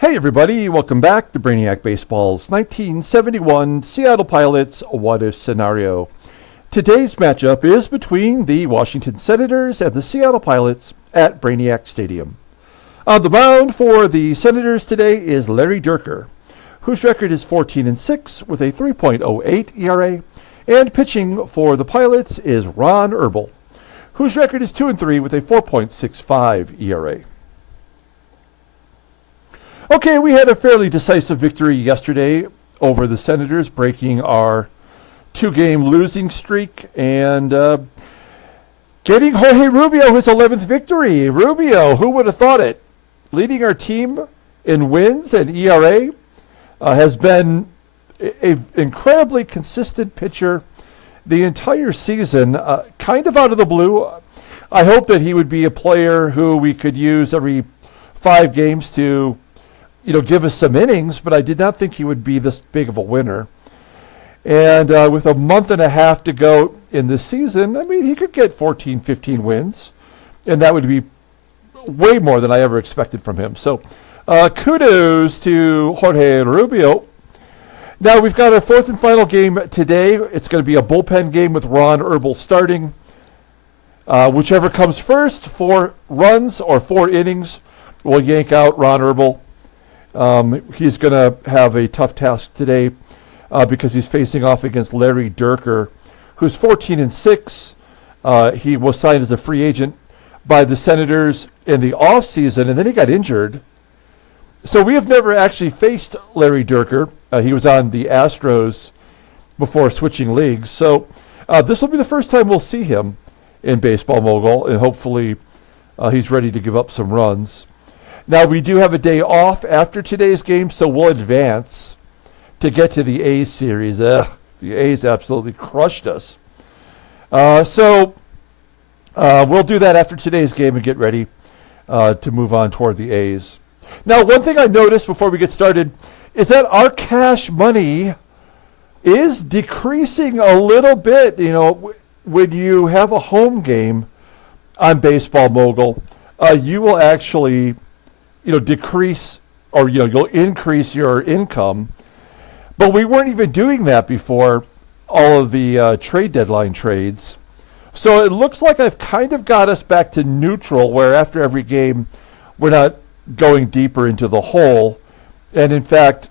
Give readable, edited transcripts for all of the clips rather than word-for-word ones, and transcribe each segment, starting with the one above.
Hey everybody, welcome back to Brainiac Baseball's 1971 Seattle Pilots What If Scenario. Today's matchup is between the Washington Senators and the Seattle Pilots at Brainiac Stadium. On the mound for the Senators today is Larry Dierker, whose record is 14-6 with a 3.08 ERA, and pitching for the Pilots is Ron Herbel, whose record is 2-3 with a 4.65 ERA. Okay, we had a fairly decisive victory yesterday over the Senators, breaking our two-game losing streak and getting Jorge Rubio his 11th victory. Rubio, who would have thought it? Leading our team in wins and ERA, has been an incredibly consistent pitcher the entire season, kind of out of the blue. I hope that he would be a player who we could use every 5 games to give us some innings, but I did not think he would be this big of a winner. And with a month and a half to go in this season, I mean, he could get 14, 15 wins, and that would be way more than I ever expected from him. So kudos to Jorge Rubio. Now we've got our 4th and final game today. It's going to be a bullpen game with Ron Herbel starting. Whichever comes first, 4 runs or 4 innings, will yank out Ron Herbel. He's going to have a tough task today because he's facing off against Larry Dierker, who's 14-6. He was signed as a free agent by the Senators in the offseason, and then he got injured. So we have never actually faced Larry Dierker. He was on the Astros before switching leagues. So this will be the first time we'll see him in Baseball Mogul, and hopefully he's ready to give up some runs. Now, we do have a day off after today's game, so we'll advance to get to the A's series. The A's absolutely crushed us. So we'll do that after today's game and get ready to move on toward the A's. Now, one thing I noticed before we get started is that our cash money is decreasing a little bit. When you have a home game on Baseball Mogul, you will actually decrease, or you'll increase your income. But we weren't even doing that before all of the trade deadline trades. So it looks like I've kind of got us back to neutral, where after every game we're not going deeper into the hole. And in fact,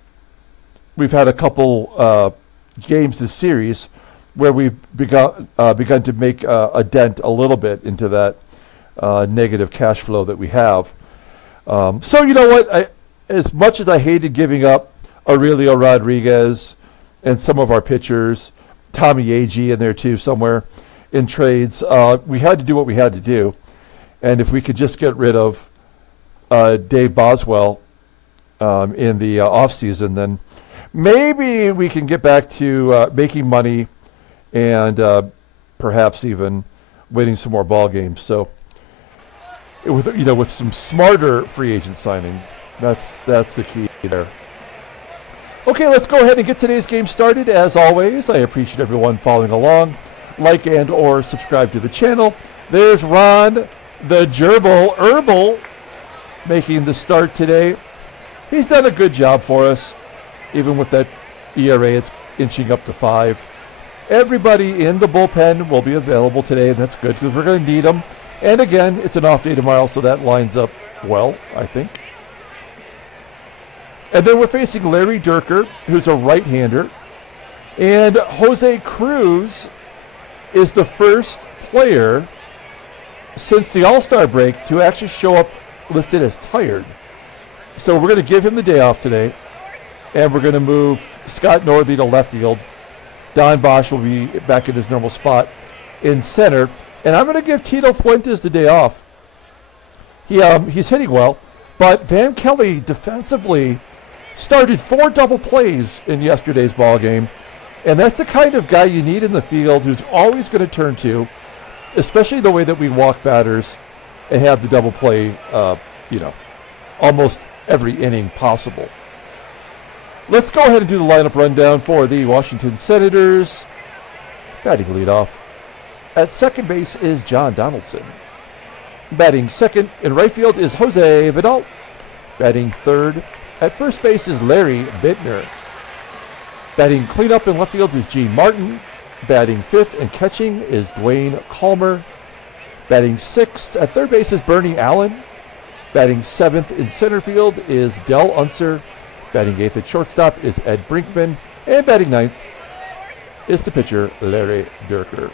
we've had a couple games this series where we've begun to make a dent a little bit into that negative cash flow that we have. So you know what? As much as I hated giving up Aurelio Rodriguez and some of our pitchers, Tommy Agee in there too somewhere in trades, we had to do what we had to do. And if we could just get rid of Dave Boswell in the offseason, then maybe we can get back to making money and perhaps even winning some more ball games. So with some smarter free agent signing, that's the key there. Okay, let's go ahead and get today's game started. As always, I appreciate everyone following along. Like and or subscribe to the channel. There's Ron the Gerbil Herbel making the start today. He's done a good job for us, even with that ERA. It's inching up to 5. Everybody in the bullpen will be available today, and that's good because we're going to need them. And again, it's an off day tomorrow, so that lines up well, I think. And then we're facing Larry Dierker, who's a right-hander. And Jose Cruz is the first player since the All-Star break to actually show up listed as tired. So we're going to give him the day off today, and we're going to move Scott Northey to left field. Don Bosch will be back in his normal spot in center. And I'm going to give Tito Fuentes the day off. He's hitting well, but Van Kelly defensively started 4 double plays in yesterday's ball game, and that's the kind of guy you need in the field who's always going to turn to, especially the way that we walk batters and have the double play, almost every inning possible. Let's go ahead and do the lineup rundown for the Washington Senators. Batting leadoff. At second base is John Donaldson. Batting second in right field is Jose Vidal. Batting third At first base is Larry BIITTNER. Batting cleanup in left field is Gene Martin. Batting fifth and catching is Duane KALMER. Batting sixth at third base is Bernie Allen. Batting seventh in center field is Del Unser. Batting eighth at shortstop is Ed Brinkman. And batting ninth is the pitcher Larry Dierker.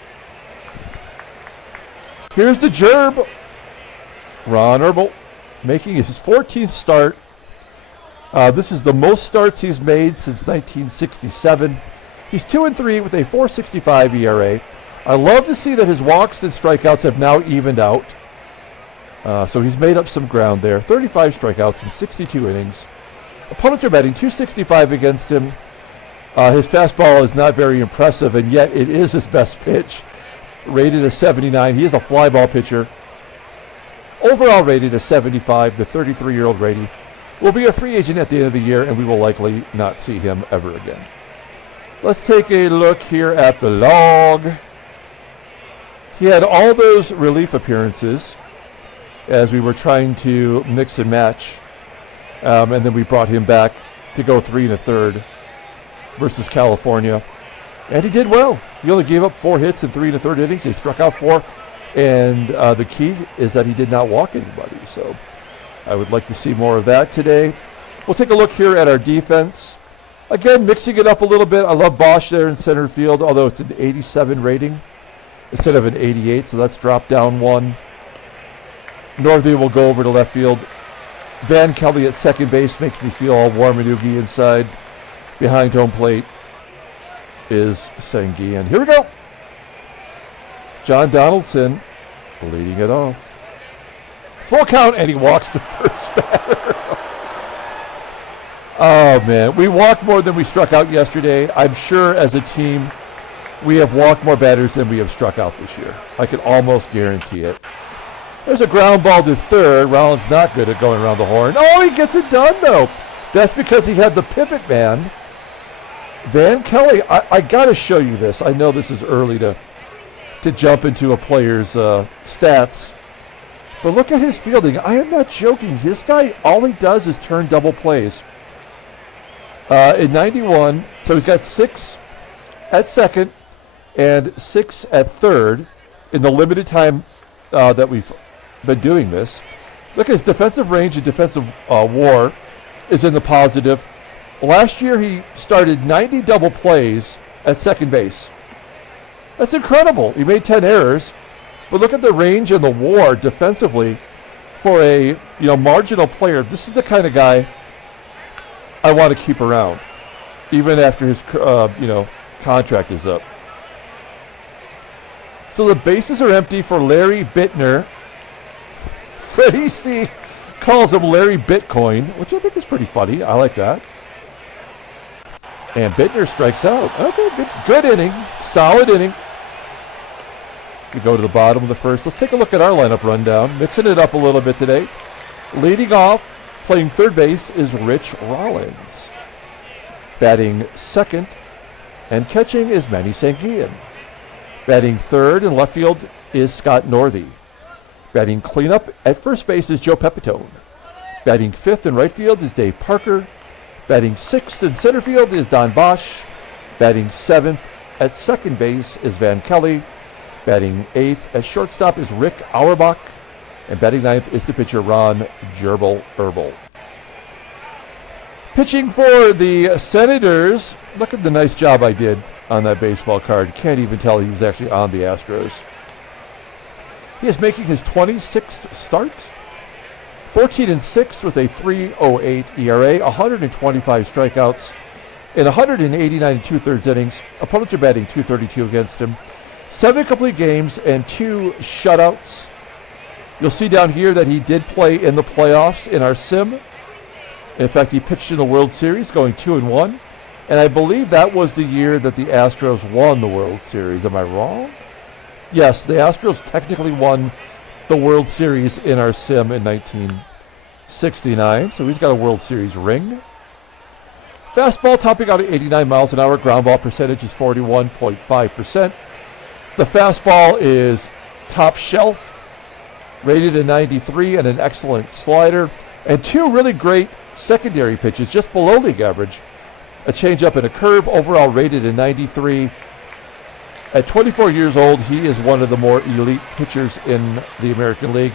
Here's the Gerb. Ron Herbel making his 14th start. This is the most starts he's made since 1967. He's 2-3 with a 4.65 ERA. I love to see that his walks and strikeouts have now evened out. So he's made up some ground there. 35 strikeouts in 62 innings. Opponents are batting .265 against him. His fastball is not very impressive, and yet it is his best pitch. Rated as 79. He is a fly ball pitcher. Overall rated as 75. The 33-year-old righty will be a free agent at the end of the year, and we will likely not see him ever again. Let's take a look here at the log. He had all those relief appearances as we were trying to mix and match, and then we brought him back to go 3 1/3 versus California, and he did well. He only gave up 4 hits in 3 1/3 innings. He struck out 4, and the key is that he did not walk anybody. So I would like to see more of that today. We'll take a look here at our defense. Again, mixing it up a little bit. I love BOSCH there in center field, although it's an 87 rating instead of an 88, so that's dropped down 1. Northey will go over to left field. Van Kelly at second base makes me feel all warm and oogie inside. Behind home plate is SANGUILLEN. Here we go. John Donaldson leading it off. Full count, and he walks the first batter. Oh, man. We walked more than we struck out yesterday. I'm sure as a team we have walked more batters than we have struck out this year. I can almost guarantee it. There's a ground ball to third. Rollins not good at going around the horn. Oh, he gets it done, though. That's because he had the pivot man. Van Kelly, I got to show you this. I know this is early to jump into a player's stats. But look at his fielding. I am not joking. This guy, all he does is turn double plays. In 91, so he's got 6 at second and 6 at third in the limited time that we've been doing this. Look at his defensive range and defensive WAR is in the positive. Last year he started 90 double plays at second base. That's incredible. He made 10 errors, but look at the range and the WAR defensively for a marginal player. This is the kind of guy I want to keep around, even after his contract is up. So the bases are empty for Larry BIITTNER. Freddie C calls him Larry Bitcoin, which I think is pretty funny. I like that. And BIITTNER strikes out. Okay, good inning, solid inning. We go to the bottom of the first. Let's take a look at our lineup rundown. Mixing it up a little bit today. Leading off, playing third base is Rich Rollins. Batting second and catching is Manny. Batting third in left field is Scott Northey. Batting cleanup at first base is Joe Pepitone. Batting fifth in right field is Dave Parker. Batting sixth in center field is Don Bosch. Batting seventh at second base is Van Kelly. Batting eighth at shortstop is Rick Auerbach. And batting ninth is the pitcher Ron Herbel. Pitching for the Senators. Look at the nice job I did on that baseball card. Can't even tell he was actually on the Astros. He is making his 26th start. 14-6 with a 3.08 ERA, 125 strikeouts in 189 2/3 innings. Opponents are batting .232 against him. 7 complete games and 2 shutouts. You'll see down here that he did play in the playoffs in our sim. In fact, he pitched in the World Series, going 2-1. And I believe that was the year that the Astros won the World Series. Am I wrong? Yes, the Astros technically won the World Series in our sim in 1969. So he's got a World Series ring. Fastball topping out at 89 miles an hour. Ground ball percentage is 41.5%. The fastball is top shelf, rated at 93, and an excellent slider. And 2 really great secondary pitches, just below league average. A changeup and a curve, overall rated in 93. At 24 years old, he is one of the more elite pitchers in the American League.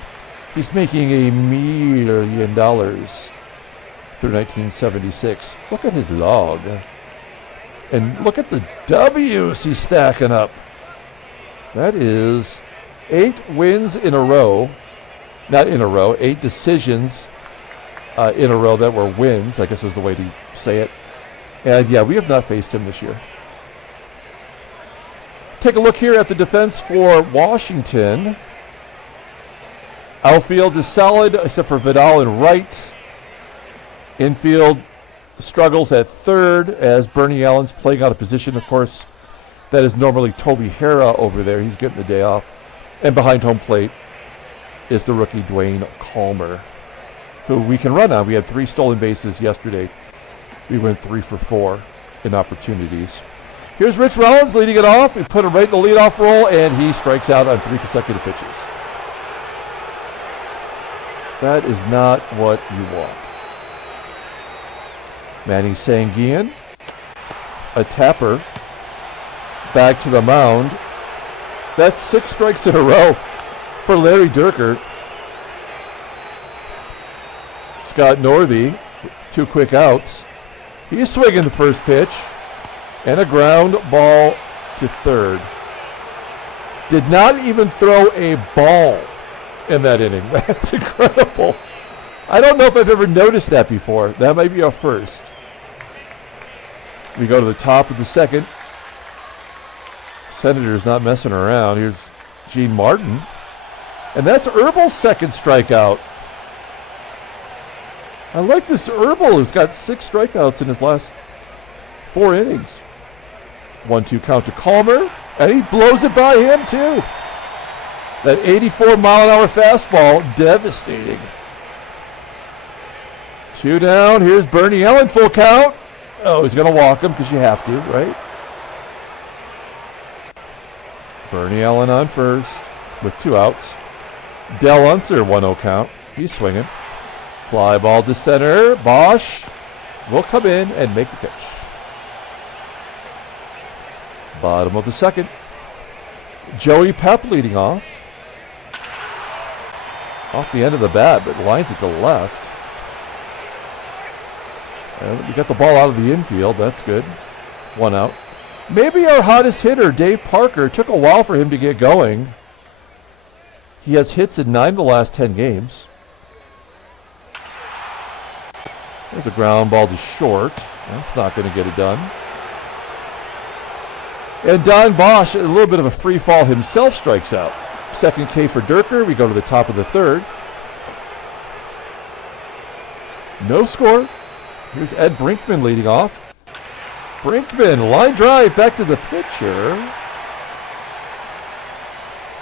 He's making $1 million through 1976. Look at his log. And look at the W's he's stacking up. That is 8 wins in a row. Not in a row, 8 decisions in a row that were wins, I guess is the way to say it. And yeah, we have not faced him this year. Take a look here at the defense for Washington. Outfield is solid, except for Vidal in right. Infield struggles at third, as Bernie Allen's playing out of position, of course. That is normally Toby Hara over there. He's getting the day off. And behind home plate is the rookie Duane KALMER, who we can run on. We had 3 stolen bases yesterday. We went 3 for 4 in opportunities. Here's Rich Rollins leading it off. We put him right in the leadoff role, and he strikes out on 3 consecutive pitches. That is not what you want. Manny SANGUILLEN, a tapper, back to the mound. That's 6 strikes in a row for Larry Dierker. Scott Northey, 2 quick outs. He's swinging the first pitch, and a ground ball to third. Did not even throw a ball in that inning. That's incredible. I don't know if I've ever noticed that before. That might be our first. We go to the top of the second. Senator's not messing around. Here's Gene Martin. And that's Herbel's second strikeout. I like this Herbel, who's got 6 strikeouts in his last 4 innings. 1-2 count to KALMER, and he blows it by him too. That 84-mile-an-hour fastball, devastating. 2 down, here's Bernie Allen, full count. Oh, he's going to walk him because you have to, right? Bernie Allen on first with 2 outs. Del Unser, 1-0 count. He's swinging. Fly ball to center. BOSCH will come in and make the catch. Bottom of the second. Joey Pep leading off. Off the end of the bat, but lines it to left. And we got the ball out of the infield. That's good. 1 out. Maybe our hottest hitter, Dave Parker. Took a while for him to get going. He has hits in 9 of the last 10 games. There's a ground ball to short. That's not going to get it done. And Don Bosch, a little bit of a free fall himself, strikes out. Second K for Dierker. We go to the top of the third. No score. Here's Ed Brinkman leading off. Brinkman, line drive back to the pitcher.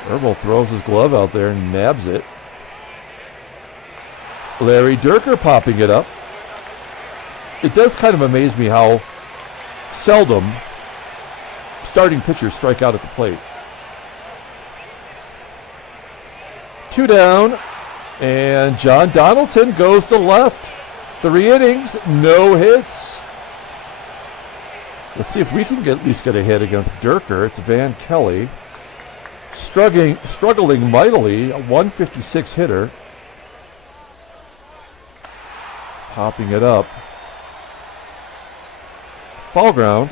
Herbel throws his glove out there and nabs it. Larry Dierker popping it up. It does kind of amaze me how seldom starting pitchers strike out at the plate. 2 down, and John Donaldson goes to left. 3 innings, no hits. Let's see if we can at least get a hit against Dierker. It's Van Kelly. Struggling mightily, a 156 hitter. Popping it up. Foul ground.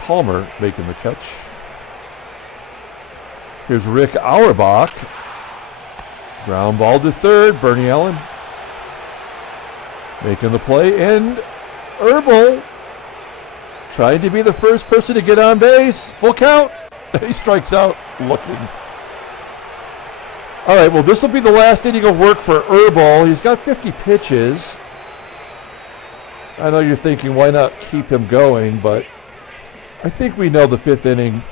KALMER making the catch. Here's Rick Auerbach. Ground ball to third. Bernie Allen making the play. And Herbel trying to be the first person to get on base. Full count. He strikes out looking. All right, well, this will be the last inning of work for Herbel. He's got 50 pitches. I know you're thinking, why not keep him going? But I think we know the 5th inning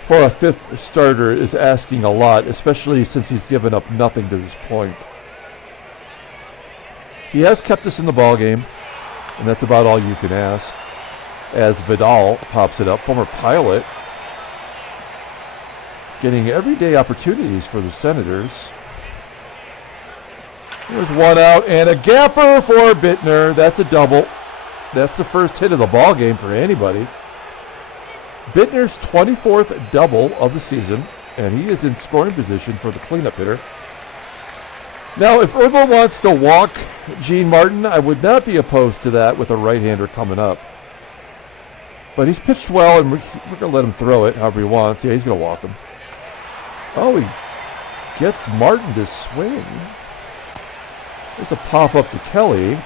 for a 5th starter is asking a lot, especially since he's given up nothing to this point. He has kept us in the ballgame, and that's about all you can ask. As Vidal pops it up, former Pilot, getting everyday opportunities for the Senators. There's one out and a gapper for BIITTNER. That's a double. That's the first hit of the ball game for anybody. BIITTNER's 24th double of the season, and he is in scoring position for the cleanup hitter. Now, if Herbel wants to walk Gene Martin, I would not be opposed to that with a right-hander coming up. But he's pitched well, and we're going to let him throw it however he wants. Yeah, he's going to walk him. Oh, he gets Martin to swing. There's a pop-up to Kelly.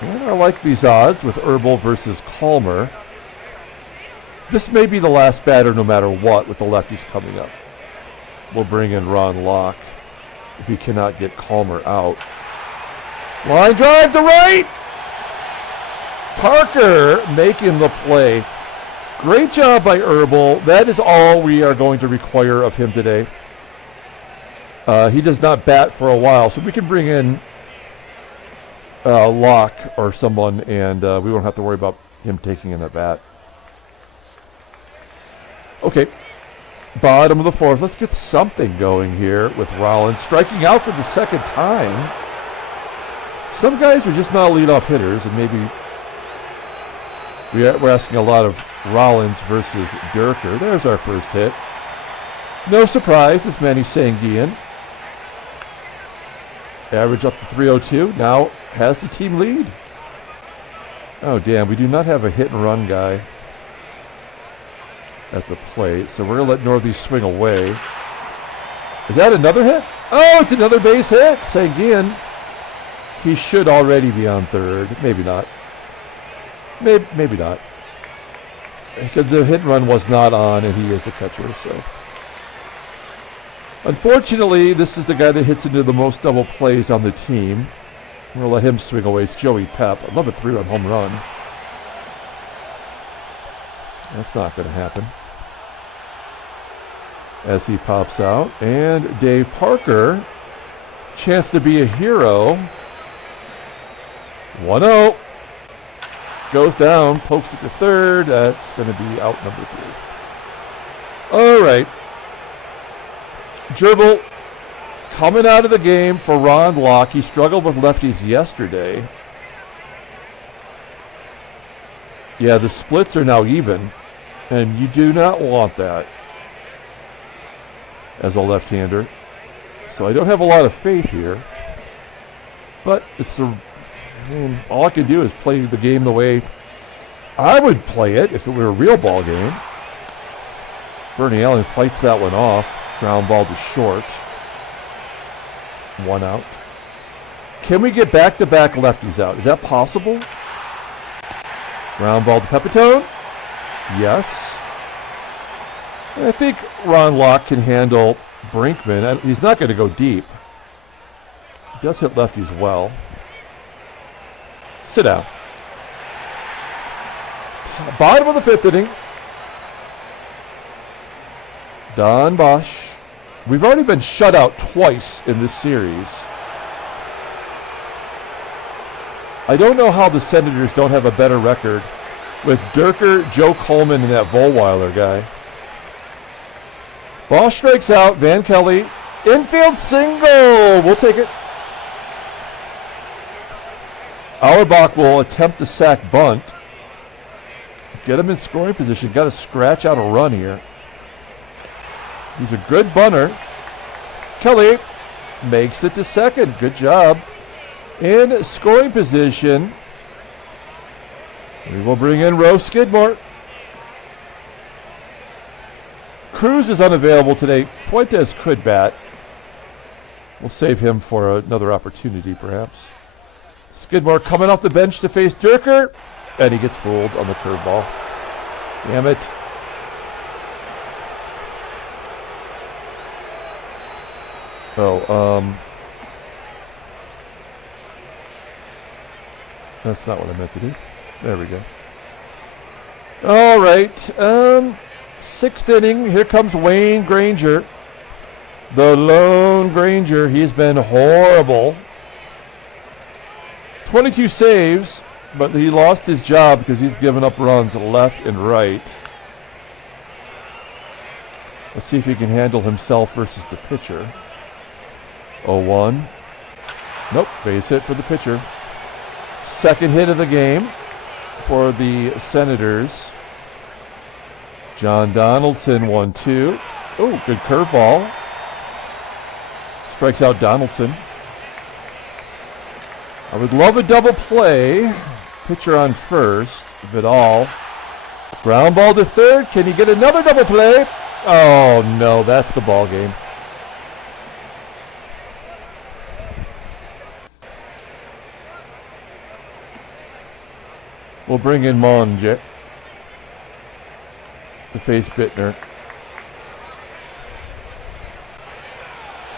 And I like these odds with Herbel versus KALMER. This may be the last batter no matter what with the lefties coming up. We'll bring in Ron Locke if he cannot get KALMER out. Line drive to right. Parker making the play. Great job by Herbel. That is all we are going to require of him today. He does not bat for a while, so we can bring in Locke or someone, and we won't have to worry about him taking in a bat. Okay, bottom of the fourth. Let's get something going here with Rollins striking out for the second time. Some guys are just not leadoff hitters, and maybe we're asking a lot of Rollins versus Dierker. There's our first hit. No surprise, it's Manny SANGUILLEN. Average up to 302. Now has the team lead. Oh, damn. We do not have a hit and run guy at the plate. So we're going to let Northey swing away. Is that another hit? Oh, it's another base hit. SANGUILLEN. He should already be on third. Maybe not. Maybe not. Because the hit and run was not on, and he is a catcher, so. Unfortunately, this is the guy that hits into the most double plays on the team. We'll let him swing away. It's Joey Pep. I'd love a 3-run home run. That's not going to happen. As he pops out. And Dave Parker, chance to be a hero. 1-0. Goes down, pokes it to third. That's going to be out number 3. All right. Herbel coming out of the game for Ron Locke. He struggled with lefties yesterday. Yeah, the splits are now even, and you do not want that as a left-hander. So I don't have a lot of faith here, but it's all I can do is play the game the way I would play it if it were a real ball game. Bernie Allen fights that one off. Ground ball to short. 1 out. Can we get back-to-back lefties out? Is that possible? Ground ball to Pepitone. Yes. And I think Ron Locke can handle Brinkman. He's not going to go deep. He does hit lefties well. Sit down. Bottom of the 5th inning. Don Bosch. We've already been shut out twice in this series. I don't know how the Senators don't have a better record with Dierker, Joe Coleman, and that Vollweiler guy. Bosch strikes out. Van Kelly. Infield single. We'll take it. AUERBACH will attempt to sack bunt. Get him in scoring position. Got to scratch out a run here. He's a good bunter. Kelly makes it to second. Good job. In scoring position, we will bring in Roe Skidmore. Cruz is unavailable today. Fuentes could bat. We'll save him for another opportunity, perhaps. Skidmore coming off the bench to face Dierker, and he gets fooled on the curveball. Damn it. That's not what I meant to do. There we go. All right. 6th inning. Here comes Wayne Granger. The lone Granger. He's been horrible. 22 saves, but he lost his job because he's given up runs left and right. Let's see if he can handle himself versus the pitcher. 0-1. Nope, base hit for the pitcher. Second hit of the game for the Senators. John Donaldson, 1-2. Oh, good curveball. Strikes out Donaldson. I would love a double play. Pitcher on first. Vidal. Ground ball to third. Can he get another double play? Oh, no, that's the ball game. We'll bring in Monje to face BIITTNER.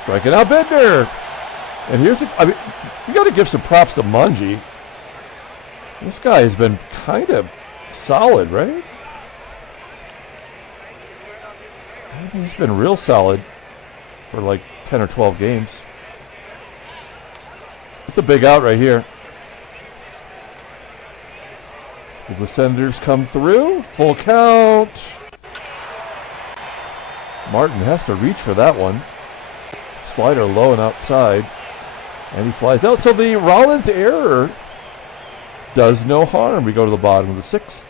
Striking out BIITTNER. And here's, you got to give some props to Monje. This guy has been kind of solid, right? I mean, he's been real solid for like 10 or 12 games. It's a big out right here. Will the Senators come through? Full count. Martin has to reach for that one. Slider low and outside. And he flies out. So the Rollins error does no harm. We go to the bottom of the sixth.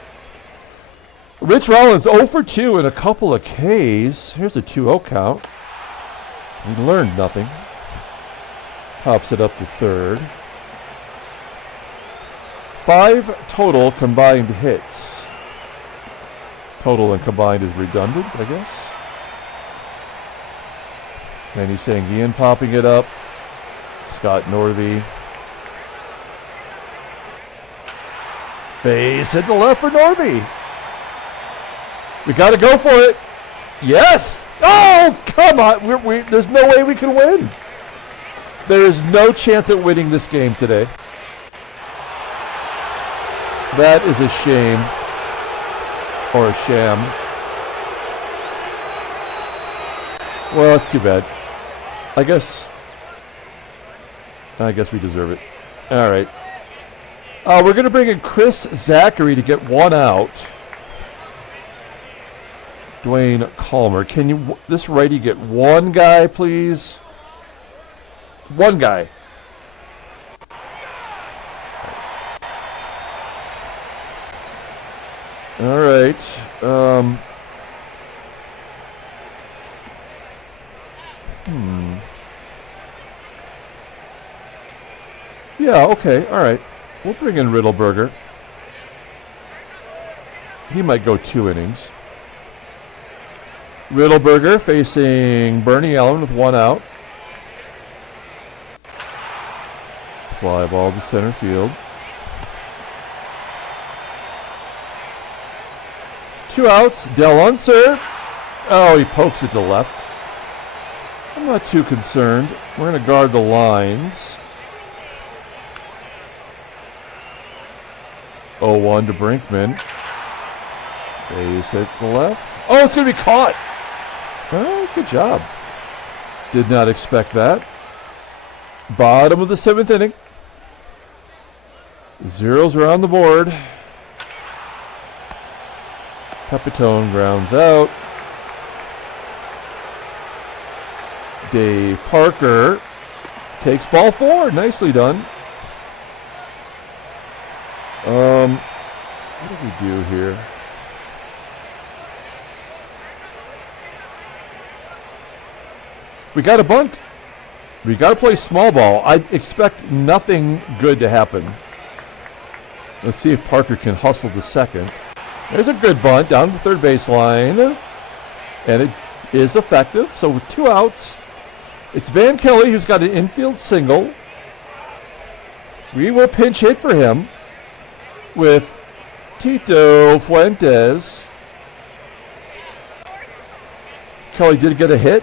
Rich Rollins 0 for 2 and a couple of Ks. Here's a 2-0 count. He learned nothing. Pops it up to third. 5 total combined hits. Total and combined is redundant, I guess. Manny Sanguillen popping it up. Scott Northey. Base hit the left for Northey. We got to go for it. Yes. Oh, come on. There's no way we can win. There is no chance at winning this game today. That is a shame. Or a sham. Well, that's too bad. I guess we deserve it. All right. We're going to bring in Chris Zachary to get one out. Duane KALMER. Can you, this righty, get one guy, please? One guy. All right. Yeah, okay, all right. We'll bring in Riddleberger. He might go 2 innings. Riddleberger facing Bernie Allen with one out. Fly ball to center field. 2 outs. Del Unser. Oh, he pokes it to left. I'm not too concerned. We're going to guard the lines. 0-1 to Brinkman. Base hit to the left. Oh, it's going to be caught. Oh, good job. Did not expect that. Bottom of the 7th inning. Zeros are on the board. Pepitone grounds out. Dave Parker takes ball 4. Nicely done. What do we do here? We got a bunt. We got to play small ball. I expect nothing good to happen. Let's see if Parker can hustle to second. There's a good bunt down the third baseline. And it is effective. So with 2 outs, it's Van Kelly who's got an infield single. We will pinch hit for him with Tito Fuentes. Kelly did get a hit,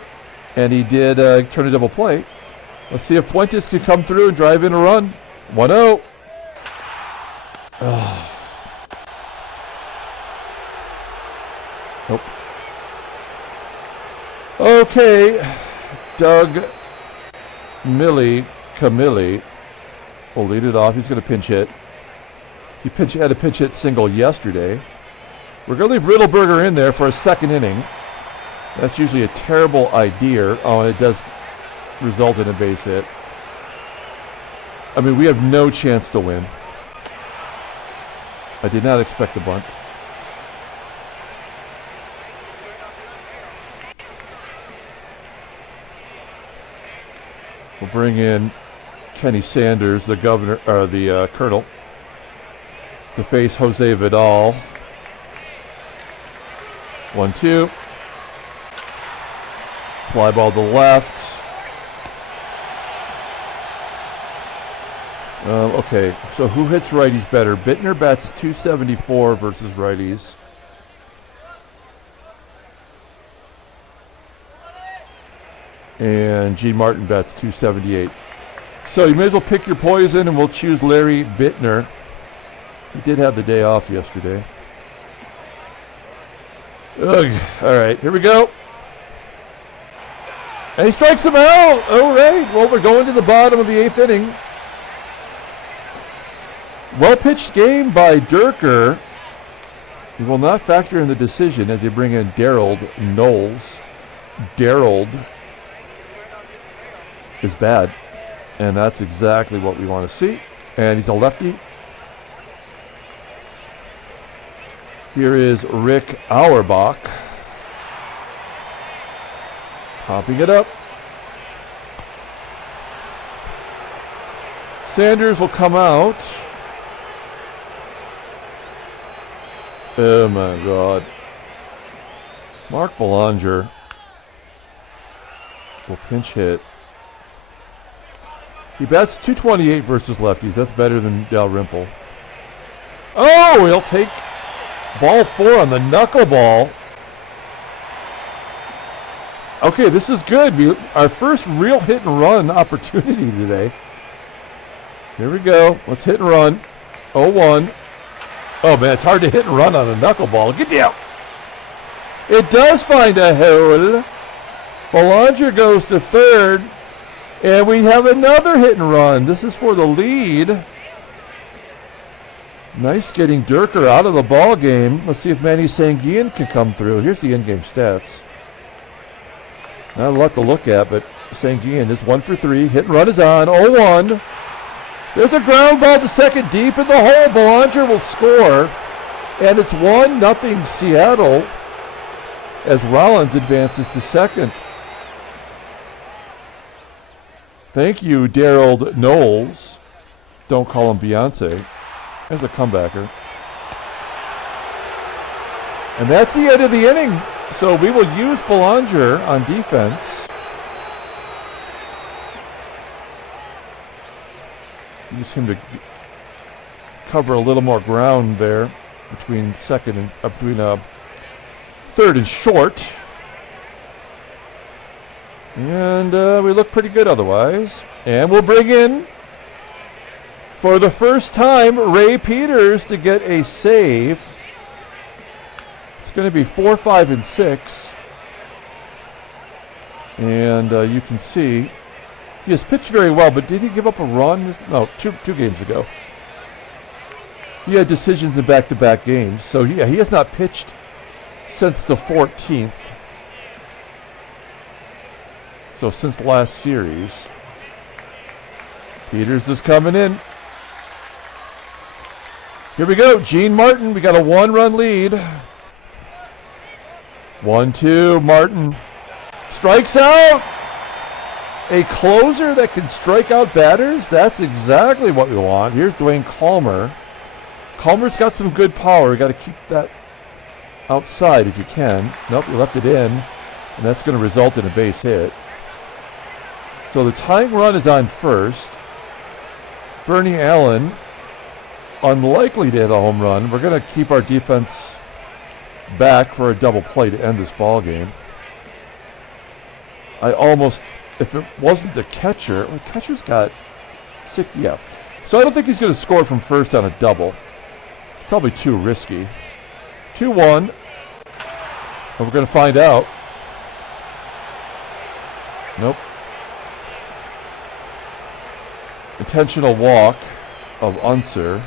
and he did turn a double play. Let's see if Fuentes can come through and drive in a run. 1-0. Oh. Nope. Okay. Doug Camilli will lead it off. He's going to pinch hit. He had a pinch hit single yesterday. We're going to leave Riddleberger in there for a second inning. That's usually a terrible idea. Oh, and it does result in a base hit. I mean, we have no chance to win. I did not expect a bunt. We'll bring in Kenny Sanders, the governor, or the colonel, to face Jose Vidal. 1-2. Fly ball to the left. Okay, so who hits righties better? BIITTNER bats 274 versus righties. And Gene Martin bats 278. So you may as well pick your poison, and we'll choose Larry BIITTNER. He did have the day off yesterday. Ugh. All right, here we go. And he strikes him out. All right, well, we're going to the bottom of the 8th inning. Well-pitched game by Dierker. He will not factor in the decision as they bring in Darold Knowles. Darold is bad, and that's exactly what we want to see. And he's a lefty. Here is Rick Auerbach. Popping it up. Sanders will come out. Oh my God. Mark Belanger will pinch hit. He bats 228 versus lefties. That's better than Dalrymple. Oh, he'll take ball 4 on the knuckleball. Okay, this is good. Our first real hit and run opportunity today. Here we go. Let's hit and run. 0-1. Oh, man, it's hard to hit and run on a knuckleball. Get down. It does find a hole. Belanger goes to third. And we have another hit and run. This is for the lead. Nice getting Dierker out of the ball game. Let's see if Manny Sanguillen can come through. Here's the in-game stats. Not a lot to look at, but Sanguillen is 1 for 3. Hit and run is on. 0-1. There's a ground ball to second deep in the hole. Belanger will score. And it's 1-0 Seattle as Rollins advances to second. Thank you, Darold Knowles. Don't call him Beyonce. There's a comebacker. And that's the end of the inning. So we will use Belanger on defense. Use him to cover a little more ground there between third and short. And we look pretty good otherwise. And we'll bring in, for the first time, Ray Peters to get a save. It's going to be 4, 5, and 6. And you can see he has pitched very well, but did he give up a run? No, two games ago. He had decisions in back-to-back games. So, yeah, he has not pitched since the 14th. So, since last series. Peters is coming in. Here we go. Gene Martin. We got a 1-run lead. 1-2. Martin strikes out. A closer that can strike out batters. That's exactly what we want. Here's Duane KALMER. KALMER's got some good power. Got to keep that outside if you can. Nope, you left it in. And that's going to result in a base hit. So the tying run is on first. Bernie Allen, unlikely to hit a home run. We're going to keep our defense back for a double play to end this ball game. If it wasn't the catcher, the catcher's got 60, yeah. So I don't think he's going to score from first on a double. It's probably too risky. 2-1. And we're going to find out. Nope. Intentional walk of UNSER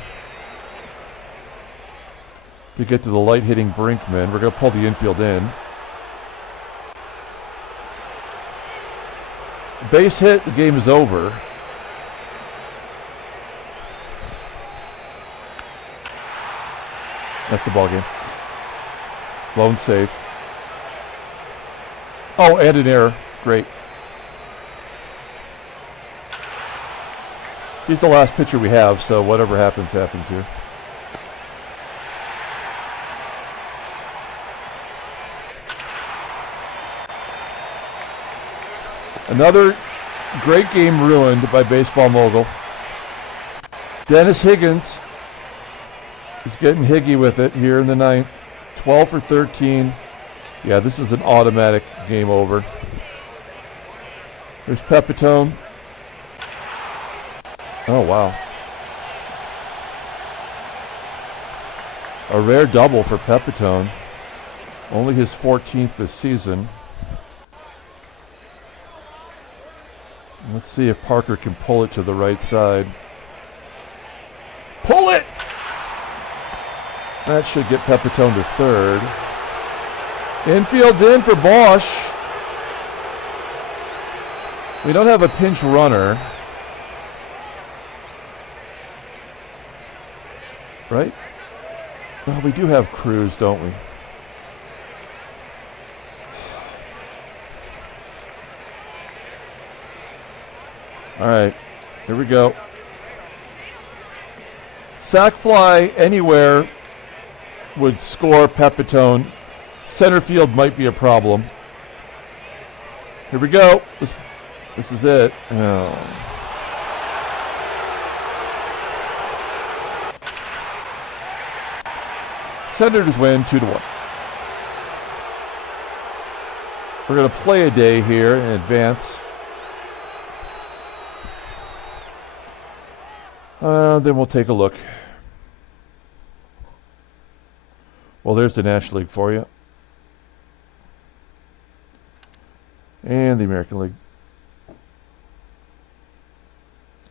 to get to the light-hitting Brinkman. We're going to pull the infield in. Base hit, the game is over. That's the ball game. Lone safe. Oh, and an error. Great. He's the last pitcher we have, so whatever happens, happens here. Another great game ruined by Baseball Mogul. Dennis Higgins is getting higgy with it here in the ninth. 12 for 13. Yeah, this is an automatic game over. There's Pepitone. Oh, wow. A rare double for Pepitone. Only his 14th this season. Let's see if Parker can pull it to the right side. Pull it! That should get Pepitone to third. Infield in for BOSCH. We don't have a pinch runner. Right? Well, we do have Cruz, don't we? All right, here we go. Sac fly anywhere would score Pepitone. Center field might be a problem. Here we go. This is it. Oh. Senators win 2-1. We're going to play a day here in advance. Then we'll take a look. Well, there's the National League for you. And the American League.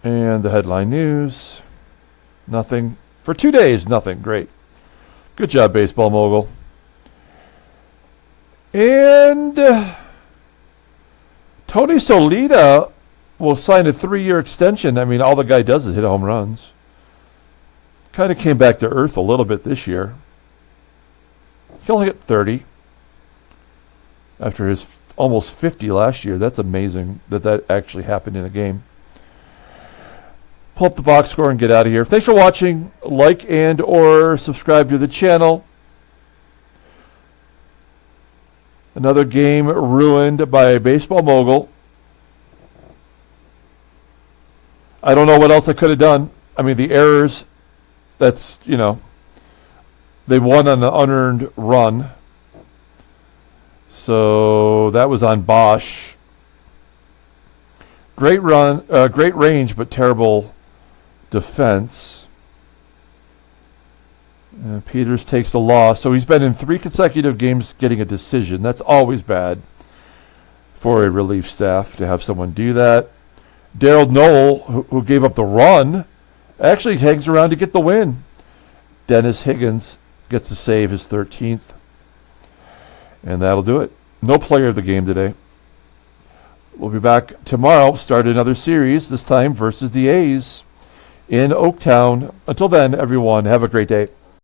And the headline news. Nothing. For 2 days, nothing. Great. Good job, Baseball Mogul. And Tony Solita will sign a 3-year extension. I mean, all the guy does is hit home runs. Kind of came back to earth a little bit this year. He'll hit 30 after his almost 50 last year. That's amazing that actually happened in a game. Pull up the box score and get out of here. Thanks for watching. Like and or subscribe to the channel. Another game ruined by Baseball Mogul. I don't know what else I could have done. I mean, the errors, that's, you know, they won on the unearned run. So that was on BOSCH. Great run, great range, but terrible defense. Peters takes the loss. So he's been in 3 consecutive games getting a decision. That's always bad for a relief staff to have someone do that. Daryl Knoll, who gave up the run, actually hangs around to get the win. Dennis Higgins gets to save his 13th. And that'll do it. No player of the game today. We'll be back tomorrow, start another series, this time versus the A's in Oaktown. Until then, everyone, have a great day.